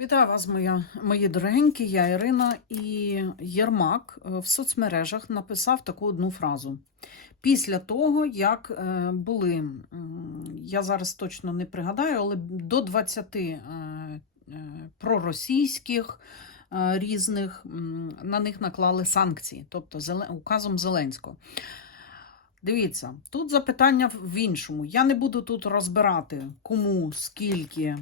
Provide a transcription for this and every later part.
Вітаю вас, моя, мої дорогенькі, я Ірина і Єрмак е, в соцмережах написав таку одну фразу. Після того, як е, були, я зараз точно не пригадаю, але до 20 е, проросійських різних на них наклали санкції, тобто указом Зеленського. Дивіться, тут запитання в іншому. Я не буду тут розбирати, кому, скільки,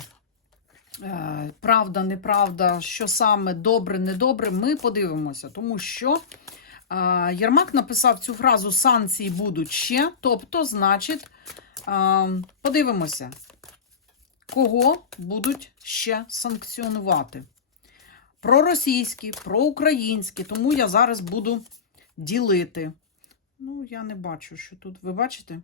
правда, неправда, що саме добре, недобре. Ми подивимося, тому що е, Єрмак написав цю фразу санкції будуть ще. Тобто, значить, е, подивимося, кого будуть ще санкціонувати. Проросійські, проукраїнські, тому я зараз буду ділити. Ну, я не бачу, що тут. Ви бачите?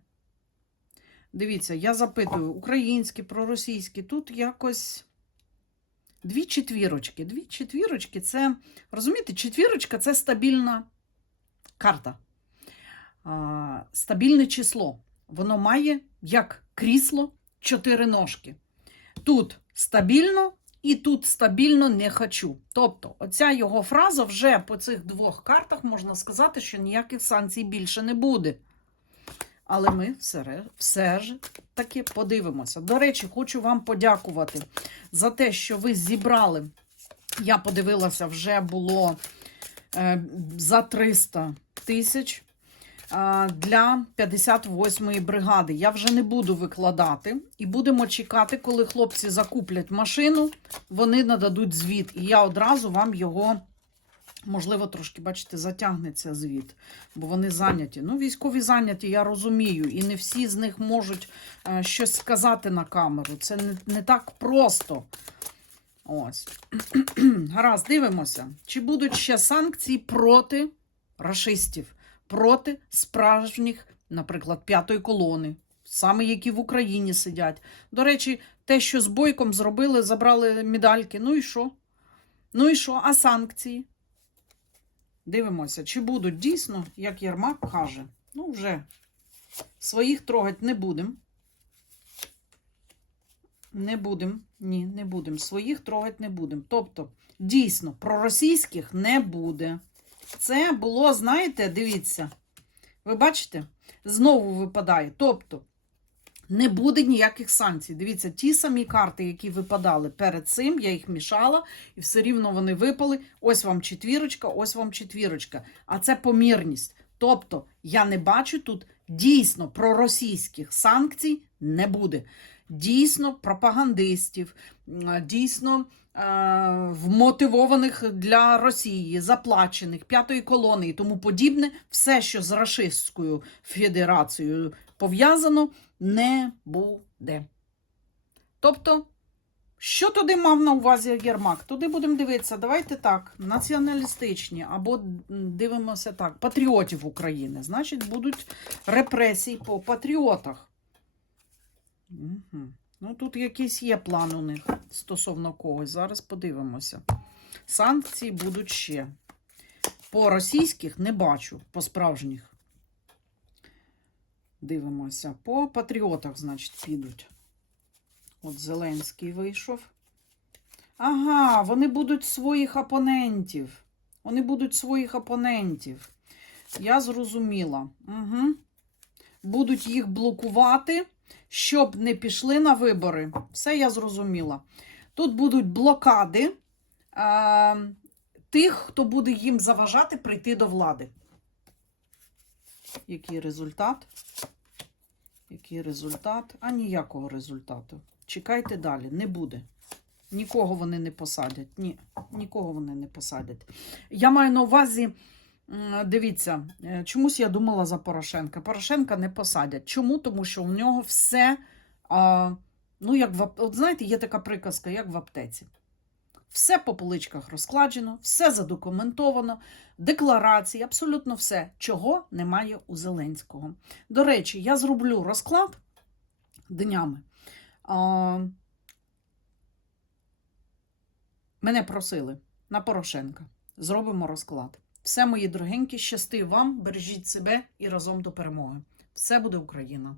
Дивіться, я запитую: українські, проросійські, тут якось дві четвірочки. Дві четвірочки це, розумієте, четвірочка це стабільна карта. Стабільне число. Воно має як крісло чотири ножки. Тут стабільно і тут стабільно не хочу. Тобто, оця його фраза вже по цих двох картах можна сказати, що ніяких санкцій більше не буде. Але ми все, все ж таки подивимося. До речі, хочу вам подякувати за те, що ви зібрали. Я подивилася, вже було е, за 300 тисяч для 58-ї бригади. Я вже не буду викладати і будемо чекати, коли хлопці закуплять машину, вони нададуть звіт. І я одразу вам його, можливо, трошки, бачите, затягнеться звіт, бо вони зайняті. Ну, військові зайняті, я розумію, і не всі з них можуть е, щось сказати на камеру. Це не, не так просто. Ось. Гаразд, дивимося. Чи будуть ще санкції проти рашистів, проти справжніх, наприклад, п'ятої колони, саме які в Україні сидять. До речі, те, що з бойком зробили, забрали медальки. Ну і що? Ну і що? А санкції? Дивимося, чи будуть дійсно, як Єрмак каже. Ну, вже своїх трогать не будемо. Не будемо. Ні, не будемо. Своїх трогать не будемо. Тобто, дійсно, проросійських не буде. Це було, знаєте, дивіться. Ви бачите? Знову випадає. Тобто, не буде ніяких санкцій. Дивіться, ті самі карти, які випадали перед цим, я їх мішала, і все рівно вони випали. Ось вам четвірочка, ось вам четвірочка. А це помірність. Тобто, я не бачу тут дійсно проросійських санкцій не буде. Дійсно, пропагандистів, дійсно е, вмотивованих для Росії, заплачених п'ятої колони і тому подібне, все, що з Рашистською Федерацією пов'язано, не буде. Тобто, що туди мав на увазі Єрмак? Туди будемо дивитися. Давайте так, націоналістичні, або дивимося так, патріотів України. Значить, будуть репресії по патріотах. Угу. Ну, тут якийсь є план у них стосовно когось. Зараз подивимося. Санкції будуть ще. По російських не бачу, по справжніх. Дивимося. По патріотах, значить, підуть. От Зеленський вийшов. Ага, вони будуть своїх опонентів. Вони будуть своїх опонентів. Я зрозуміла. Угу. Будуть їх блокувати, щоб не пішли на вибори. Все я зрозуміла. Тут будуть блокади е, тих, хто буде їм заважати прийти до влади. Який результат? Який результат? А ніякого результату. Чекайте далі, не буде. Нікого вони не посадять. Ні, нікого вони не посадять. Я маю на увазі, дивіться, е, чомусь я думала за Порошенка. Порошенка не посадять. Чому? Тому що у нього все, ну, як в от знаєте, є така приказка, як в аптеці. Все по поличках розкладено, все задокументовано, декларації, абсолютно все, чого немає у Зеленського. До речі, я зроблю розклад днями. А, мене просили на Порошенка. Зробимо розклад. Все, мої дорогенькі, щасти вам, бережіть себе і разом до перемоги. Все буде Україна!